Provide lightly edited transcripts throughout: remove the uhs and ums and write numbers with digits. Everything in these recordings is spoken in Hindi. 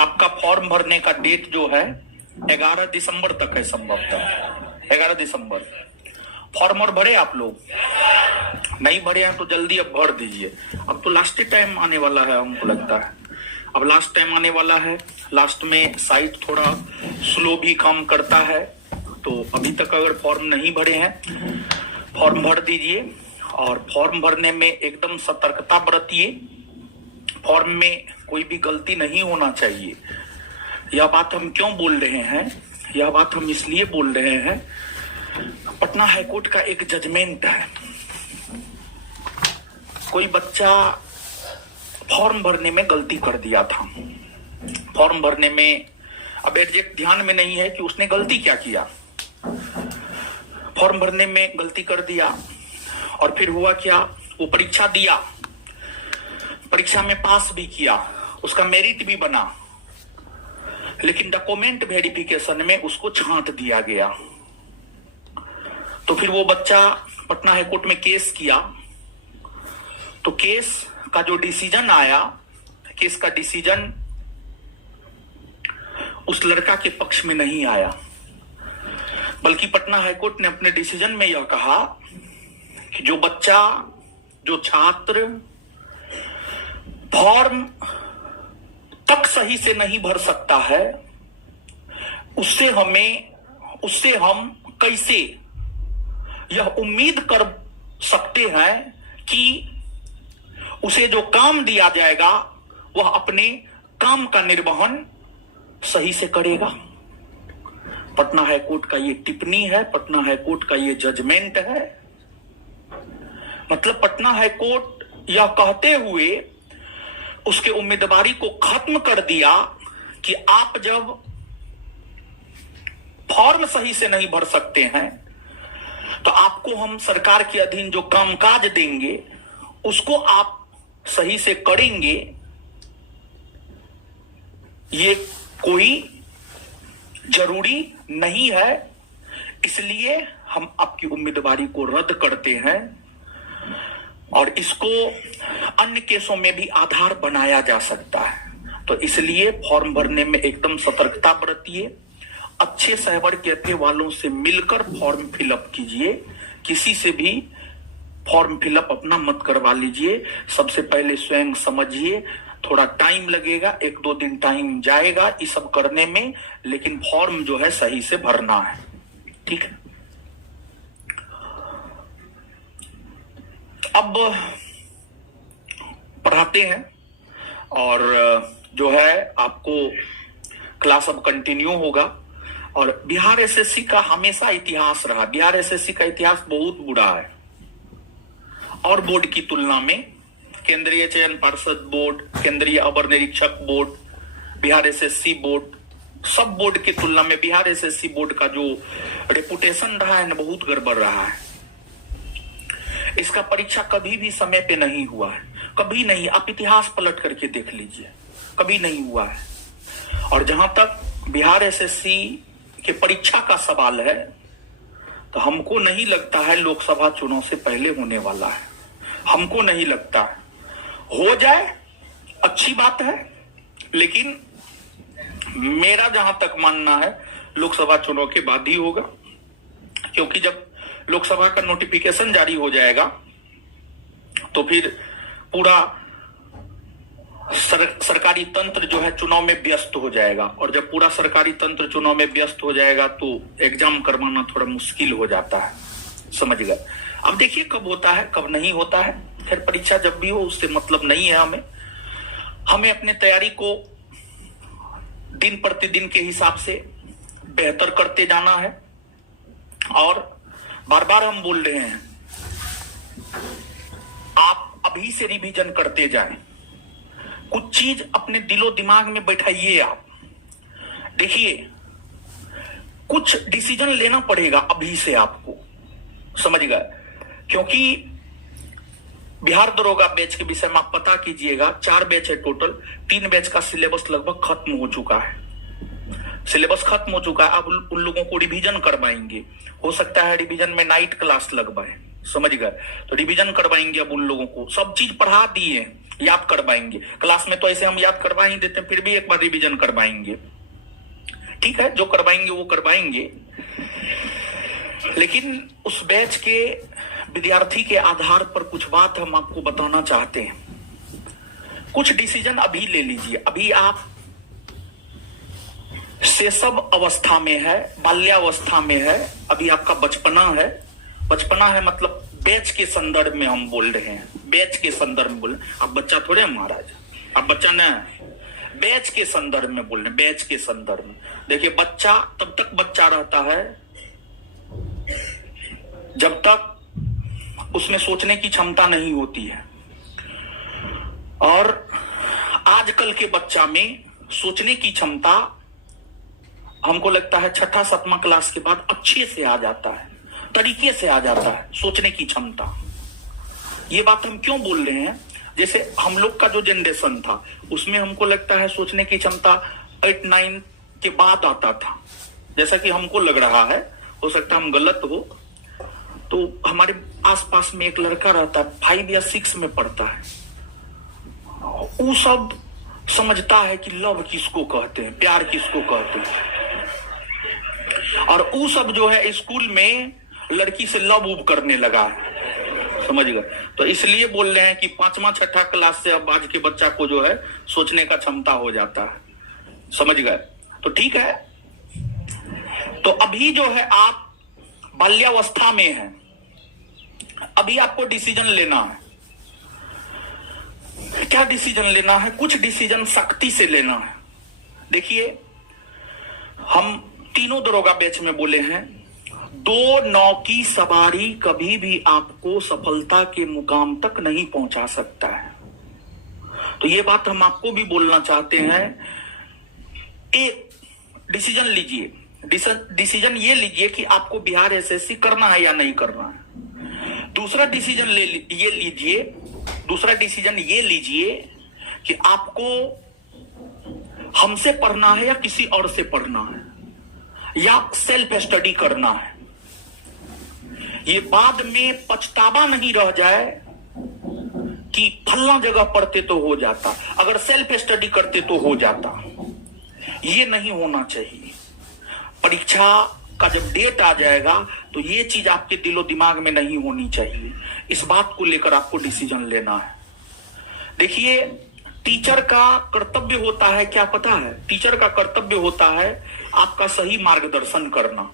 आपका फॉर्म भरने का डेट जो है 11 दिसंबर तक है, संभवतः 11 दिसंबर। फॉर्म और भरे आप लोग? नहीं भरे हैं तो जल्दी अब भर दीजिए। अब तो लास्ट टाइम आने वाला है, हमको लगता है अब लास्ट टाइम आने वाला है। लास्ट में साइट थोड़ा स्लो भी काम करता है, तो अभी तक अगर फॉर्म नहीं भरे हैं फॉर्म भर दीजिए। और फॉर्म भरने में एकदम सतर्कता बरतिए। फॉर्म में कोई भी गलती नहीं होना चाहिए। यह बात हम क्यों बोल रहे हैं? यह बात हम इसलिए बोल रहे हैं, पटना हाईकोर्ट का एक जजमेंट है। कोई बच्चा फॉर्म भरने में गलती कर दिया था। फॉर्म भरने में अब एग्जैक्ट ध्यान में नहीं है कि उसने गलती क्या किया। फॉर्म भरने में गलती कर दिया और फिर हुआ क्या, वो परीक्षा दिया, परीक्षा में पास भी किया, उसका मेरिट भी बना, लेकिन डॉक्यूमेंट वेरिफिकेशन में उसको छांट दिया गया। तो फिर वो बच्चा पटना हाईकोर्ट में केस किया। तो केस का जो डिसीजन आया, केस का डिसीजन उस लड़का के पक्ष में नहीं आया, बल्कि पटना हाईकोर्ट ने अपने डिसीजन में यह कहा कि जो बच्चा, जो छात्र फॉर्म तक सही से नहीं भर सकता है, उससे हम कैसे यह उम्मीद कर सकते हैं कि उसे जो काम दिया जाएगा वह अपने काम का निर्वहन सही से करेगा। पटना हाईकोर्ट का ये टिप्पणी है, पटना हाईकोर्ट का ये जजमेंट है। मतलब पटना हाईकोर्ट यह कहते हुए उसके उम्मीदवारी को खत्म कर दिया कि आप जब फॉर्म सही से नहीं भर सकते हैं तो आपको हम सरकार के अधीन जो कामकाज देंगे उसको आप सही से करेंगे, ये कोई जरूरी नहीं है, इसलिए हम आपकी उम्मीदवारी को रद्द करते हैं। और इसको अन्य केसों में भी आधार बनाया जा सकता है। तो इसलिए फॉर्म भरने में एकदम सतर्कता बरतिए। अच्छे साइबर कैफे वालों से मिलकर फॉर्म फिलअप कीजिए। किसी से भी फॉर्म फिलअप अपना मत करवा लीजिए। सबसे पहले स्वयं समझिए। थोड़ा टाइम लगेगा, 1-2 दिन टाइम जाएगा ये सब करने में, लेकिन फॉर्म जो है सही से भरना है। ठीक है। अब पढ़ाते हैं और जो है आपको क्लास अब कंटिन्यू होगा। और बिहार एसएससी का हमेशा इतिहास रहा, बिहार एसएससी का इतिहास बहुत बुरा है। और बोर्ड की तुलना में केंद्रीय चयन पार्षद बोर्ड, केंद्रीय अवर निरीक्षक बोर्ड, बिहार एसएससी बोर्ड, सब बोर्ड की तुलना में बिहार एसएससी बोर्ड का जो रेपुटेशन रहा है ना, बहुत गड़बड़ रहा है। इसका परीक्षा कभी भी समय पे नहीं हुआ है, कभी नहीं। आप इतिहास पलट करके देख लीजिए, कभी नहीं हुआ है। और जहां तक बिहार एसएससी के परीक्षा का सवाल है, तो हमको नहीं लगता है लोकसभा चुनाव से पहले होने वाला है। हमको नहीं लगता है। हो जाए अच्छी बात है, लेकिन मेरा जहां तक मानना है लोकसभा चुनाव के बाद ही होगा। क्योंकि जब लोकसभा का नोटिफिकेशन जारी हो जाएगा तो फिर पूरा सरकारी तंत्र जो है चुनाव में व्यस्त हो जाएगा। और जब पूरा सरकारी तंत्र चुनाव में व्यस्त हो जाएगा तो एग्जाम करवाना थोड़ा मुश्किल हो जाता है, समझ गए। अब देखिए कब होता है कब नहीं होता है। फिर परीक्षा जब भी हो उससे मतलब नहीं है। हमें अपने तैयारी को दिन प्रतिदिन के हिसाब से बेहतर करते जाना है। और बार बार हम बोल रहे हैं, आप अभी से रिवीजन करते जाएं। कुछ चीज अपने दिलो दिमाग में बैठाइए। आप देखिए, कुछ डिसीजन लेना पड़ेगा अभी से आपको, समझ गए। क्योंकि बिहार दरोगा बैच के विषय में आप पता कीजिएगा, 4 बैच है टोटल। 3 बैच का सिलेबस लगभग खत्म हो चुका है। सिलेबस खत्म हो चुका है। अब उन लोगों को रिवीजन करवाएंगे। हो सकता है रिवीजन में नाइट क्लास लगवाए, समझ गए। तो रिवीजन करवाएंगे, अब उन लोगों को सब चीज पढ़ा दिए, याद करवाएंगे। क्लास में तो ऐसे हम याद करवा ही देते हैं, फिर भी एक बार रिवीजन करवाएंगे। ठीक है, जो करवाएंगे वो करवाएंगे। लेकिन उस बैच के विद्यार्थी के आधार पर कुछ बात हम आपको बताना चाहते हैं। कुछ डिसीजन अभी ले लीजिए। अभी आप शैशव अवस्था में है, बाल्यावस्था में है, अभी आपका बचपना है। बचपना है मतलब बैच के संदर्भ में हम बोल रहे हैं, बैच के संदर्भ में बोल रहे हैं। आप बच्चा थोड़े हैं महाराज, आप बच्चा न है, बैच के संदर्भ में बोल रहे हैं, बैच के संदर्भ में। देखिए, बच्चा तब तक बच्चा रहता है जब तक उसमें सोचने की क्षमता नहीं होती है। और आजकल के बच्चा में सोचने की क्षमता हमको लगता है छठा सातवां क्लास के बाद अच्छे से आ जाता है, तरीके से आ जाता है सोचने की क्षमता। ये बात हम क्यों बोल रहे हैं? जैसे हम लोग का जो जनरेशन था उसमें हमको लगता है सोचने की क्षमता 8-9 के बाद आता था, जैसा कि हमको लग रहा है। हो सकता है हम गलत हो। तो हमारे आसपास में एक लड़का रहता है, 5 या 6 में पढ़ता है। वो सब समझता है कि लव किसको कहते हैं, प्यार किसको कहते हैं। और वो सब जो है स्कूल में लड़की से लव उब करने लगा है, समझ गए। तो इसलिए बोल रहे हैं कि 5वां 6ठा क्लास से अब आज के बच्चा को जो है सोचने का क्षमता हो जाता है, समझ गए। तो ठीक है, तो अभी जो है आप बाल्यावस्था में है, अभी आपको डिसीजन लेना है। क्या डिसीजन लेना है? कुछ डिसीजन सख्ती से लेना है। देखिए, हम तीनों दरोगा बैच में बोले हैं, 2 नाव की सवारी कभी भी आपको सफलता के मुकाम तक नहीं पहुंचा सकता है। तो ये बात हम आपको भी बोलना चाहते हैं। एक डिसीजन लीजिए, डिसीजन ये लीजिए कि आपको बिहार एसएससी करना है या नहीं करना है। दूसरा डिसीजन ये लीजिए कि आपको हमसे पढ़ना है या किसी और से पढ़ना है या सेल्फ स्टडी करना है। ये बाद में पछतावा नहीं रह जाए कि फल्ला जगह पढ़ते तो हो जाता, अगर सेल्फ स्टडी करते तो हो जाता। ये नहीं होना चाहिए। परीक्षा का जब डेट आ जाएगा तो ये चीज आपके दिलो दिमाग में नहीं होनी चाहिए। इस बात को लेकर आपको डिसीजन लेना है। देखिए, टीचर का कर्तव्य होता है, क्या पता है? टीचर का कर्तव्य होता है आपका सही मार्गदर्शन करना,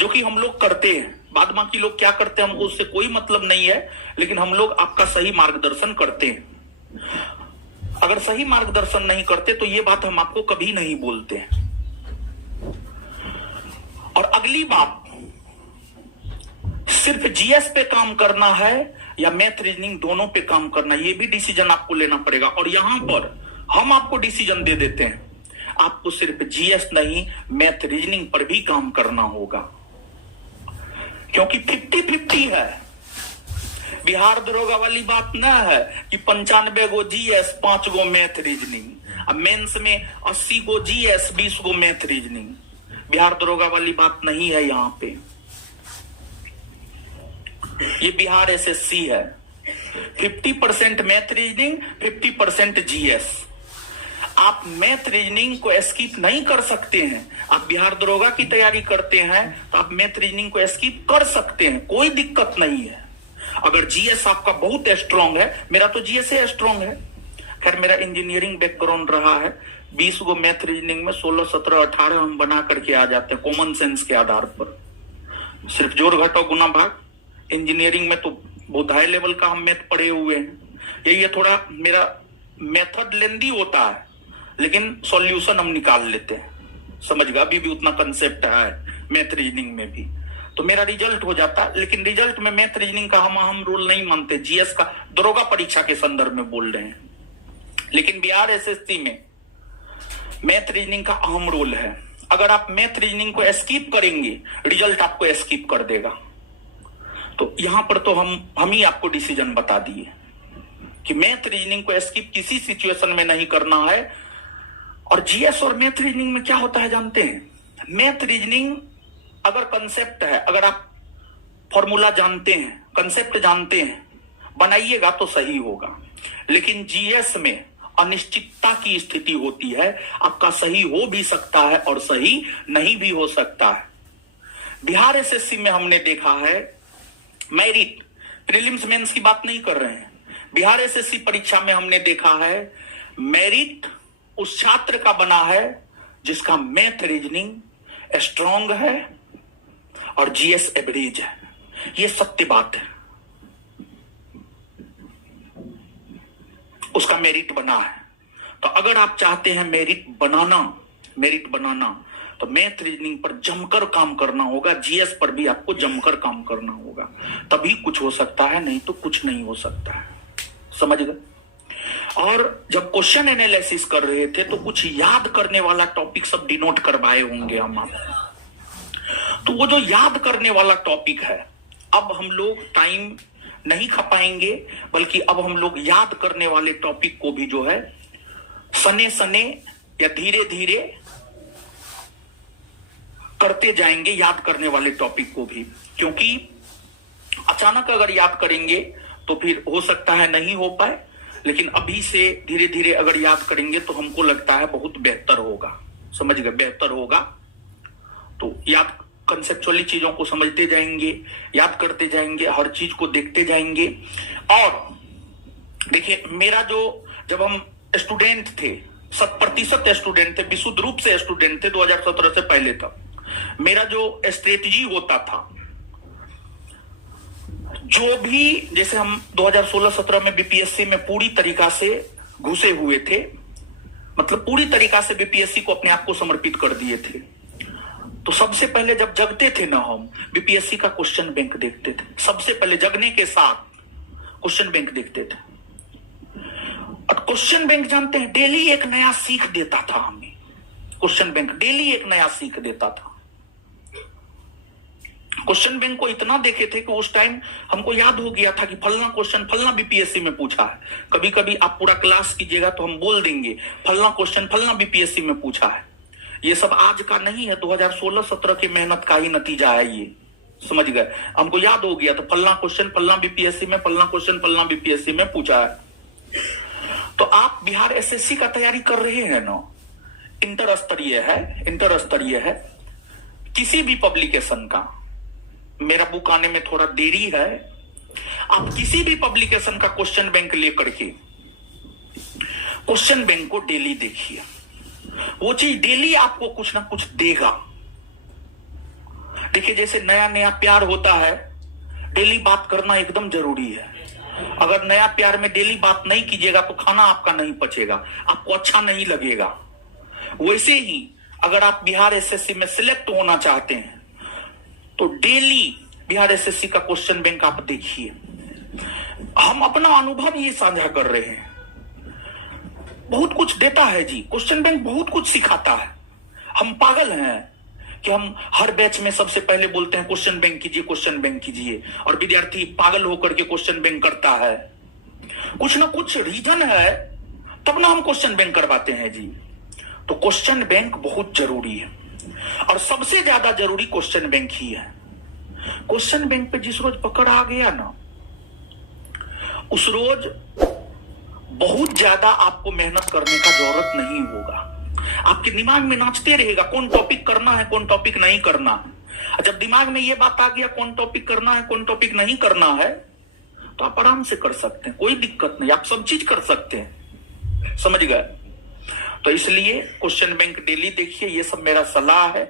जो कि हम लोग करते हैं। बाद बाकी लोग क्या करते हैं हमको उससे कोई मतलब नहीं है, लेकिन हम लोग आपका सही मार्गदर्शन करते हैं। अगर सही मार्गदर्शन नहीं करते तो ये बात हम आपको कभी नहीं बोलते हैं। और अगली बात, सिर्फ जीएस पे काम करना है या मैथ रीजनिंग दोनों पे काम करना, ये भी डिसीजन आपको लेना पड़ेगा। और यहां पर हम आपको डिसीजन दे देते हैं, आपको सिर्फ जीएस नहीं मैथ रीजनिंग पर भी काम करना होगा, क्योंकि 50-50 है। बिहार दरोगा वाली बात ना है कि 95 गो जीएस 5 गो मैथ रीजनिंग। अब मेंस में 80 गो जीएस 20 गो मैथ रीजनिंग। बिहार दरोगा वाली बात नहीं है। यहां पे ये बिहार एसएससी है। 50% मैथ रीजनिंग, 50% जीएस। आप मैथ रीजनिंग को स्किप नहीं कर सकते हैं। आप बिहार दरोगा की तैयारी करते हैं तो आप मैथ रीजनिंग को स्किप कर सकते हैं, कोई दिक्कत नहीं है। अगर जीएस आपका बहुत स्ट्रांग है, मेरा तो जीएस स्ट्रांग है। खैर, मेरा इंजीनियरिंग बैकग्राउंड रहा है। 20 गो मैथ रीजनिंग में 16, 17, 18 हम बना करके आ जाते हैं कॉमन सेंस के आधार पर। सिर्फ जोड़ घटाओ गुना भाग। इंजीनियरिंग में तो बहुत हाई लेवल का हम मैथ पढ़े हुए हैं। ये थोड़ा मेरा मेथड लेंदी होता है, लेकिन सॉल्यूशन हम निकाल लेते हैं, समझ गया। अभी भी उतना कंसेप्ट है मैथ रीजनिंग में भी, तो मेरा रिजल्ट हो जाता है। लेकिन रिजल्ट में मैथ रीजनिंग का हम रोल नहीं मानते। जीएस का दरोगा परीक्षा के संदर्भ में बोल रहे हैं। लेकिन बिहार एसएससी में मैथ रीजनिंग का अहम रोल है। अगर आप मैथ रीजनिंग को स्किप करेंगे, रिजल्ट आपको स्किप कर देगा। तो यहां पर तो हम ही आपको डिसीजन बता दिए कि मैथ रीजनिंग को स्किप किसी सिचुएशन में नहीं करना है। और जीएस और मैथ रीजनिंग में क्या होता है जानते हैं? मैथ रीजनिंग अगर कंसेप्ट है, अगर आप फॉर्मूला जानते हैं, कंसेप्ट जानते हैं, बनाइएगा तो सही होगा। लेकिन जीएस में अनिश्चितता की स्थिति होती है, आपका सही हो भी सकता है और सही नहीं भी हो सकता है। बिहार एसएससी में हमने देखा है, मेरिट, प्रीलिम्स मेंस की बात नहीं कर रहे हैं, बिहार एसएससी परीक्षा में हमने देखा है मेरिट उस छात्र का बना है जिसका मैथ रीजनिंग स्ट्रांग है और जीएस एवरेज है। यह सत्य बात है, उसका मेरिट बना है। तो अगर आप चाहते हैं मेरिट बनाना तो मैथ रीजनिंग पर जमकर काम करना होगा, जीएस पर भी आपको जमकर काम करना होगा, तभी कुछ हो सकता है, नहीं तो कुछ नहीं हो सकता है। समझ गए? और जब क्वेश्चन एनालिसिस कर रहे थे तो कुछ याद करने वाला टॉपिक सब डिनोट करवाए होंगे हम आपको। तो वो जो याद करने वाला टॉपिक है, अब हम लोग टाइम नहीं खपाएंगे, बल्कि अब हम लोग याद करने वाले टॉपिक को भी जो है सने या धीरे धीरे करते जाएंगे, याद करने वाले टॉपिक को भी। क्योंकि अचानक अगर याद करेंगे तो फिर हो सकता है नहीं हो पाए, लेकिन अभी से धीरे धीरे अगर याद करेंगे तो हमको लगता है बहुत बेहतर होगा। समझ गए? बेहतर होगा। तो याद कंसेप्चुअली चीजों को समझते जाएंगे, याद करते जाएंगे, हर चीज को देखते जाएंगे। और देखिए, मेरा जब हम स्टूडेंट थे, 100% स्टूडेंट थे, विशुद्ध रूप से स्टूडेंट थे 2017 से पहले तक, मेरा जो स्ट्रेटजी होता था, जो भी, जैसे हम 2016-17 में बीपीएससी में पूरी तरीका से घुसे हुए थे, मतलब पूरी तरीका से बीपीएससी को अपने आप को समर्पित कर दिए थे, तो सबसे पहले जब जगते थे ना, हम बीपीएससी का क्वेश्चन बैंक देखते थे। सबसे पहले जगने के साथ क्वेश्चन बैंक देखते थे। और क्वेश्चन बैंक जानते हैं, डेली एक नया सीख देता था हमें। क्वेश्चन बैंक डेली एक नया सीख देता था। क्वेश्चन बैंक को इतना देखे थे कि उस टाइम हमको याद हो गया था कि फलना क्वेश्चन फलना बीपीएससी में पूछा है। कभी कभी आप पूरा क्लास कीजिएगा तो हम बोल देंगे फलना क्वेश्चन फलना बीपीएससी में पूछा है। ये सब आज का नहीं है, 2016-17 की मेहनत का ही नतीजा है ये। समझ गए? हमको याद हो गया तो फलना क्वेश्चन फलना बीपीएससी में, फलना क्वेश्चन फलना बीपीएससी में पूछा है। तो आप बिहार एसएससी का तैयारी कर रहे हैं ना, इंटर स्तरीय है, किसी भी पब्लिकेशन का, मेरा बुक आने में थोड़ा देरी है, आप किसी भी पब्लिकेशन का क्वेश्चन बैंक लेकर के क्वेश्चन बैंक को डेली देखिए। वो चीज डेली आपको कुछ ना कुछ देगा। देखिए, जैसे नया नया प्यार होता है, डेली बात करना एकदम जरूरी है। अगर नया प्यार में डेली बात नहीं कीजिएगा तो खाना आपका नहीं पचेगा, आपको अच्छा नहीं लगेगा। वैसे ही अगर आप बिहार एसएससी में सिलेक्ट होना चाहते हैं तो डेली बिहार एसएससी का क्वेश्चन बैंक आप देखिए। हम अपना अनुभव ये साझा कर रहे हैं। बहुत कुछ देता है जी, क्वेश्चन बैंक बहुत कुछ सिखाता है। हम पागल हैं कि हम हर बैच में सबसे पहले बोलते हैं क्वेश्चन बैंक कीजिए, क्वेश्चन बैंक कीजिए, और विद्यार्थी पागल होकर के क्वेश्चन बैंक करता है। कुछ ना कुछ रीजन है, तब ना हम क्वेश्चन बैंक करवाते हैं जी। तो क्वेश्चन बैंक बहुत जरूरी है, और सबसे ज्यादा जरूरी क्वेश्चन बैंक ही है। क्वेश्चन बैंक पे जिस रोज पकड़ आ गया ना, उस रोज बहुत ज्यादा आपको मेहनत करने का जरूरत नहीं होगा। आपके दिमाग में नाचते रहेगा कौन टॉपिक करना है, कौन टॉपिक नहीं करना है। जब दिमाग में ये बात आ गया कौन टॉपिक करना है, कौन टॉपिक नहीं करना है, तो आप आराम से कर सकते हैं, कोई दिक्कत नहीं, आप सब चीज कर सकते हैं। समझ गए? तो इसलिए क्वेश्चन बैंक डेली देखिए, ये सब मेरा सलाह है।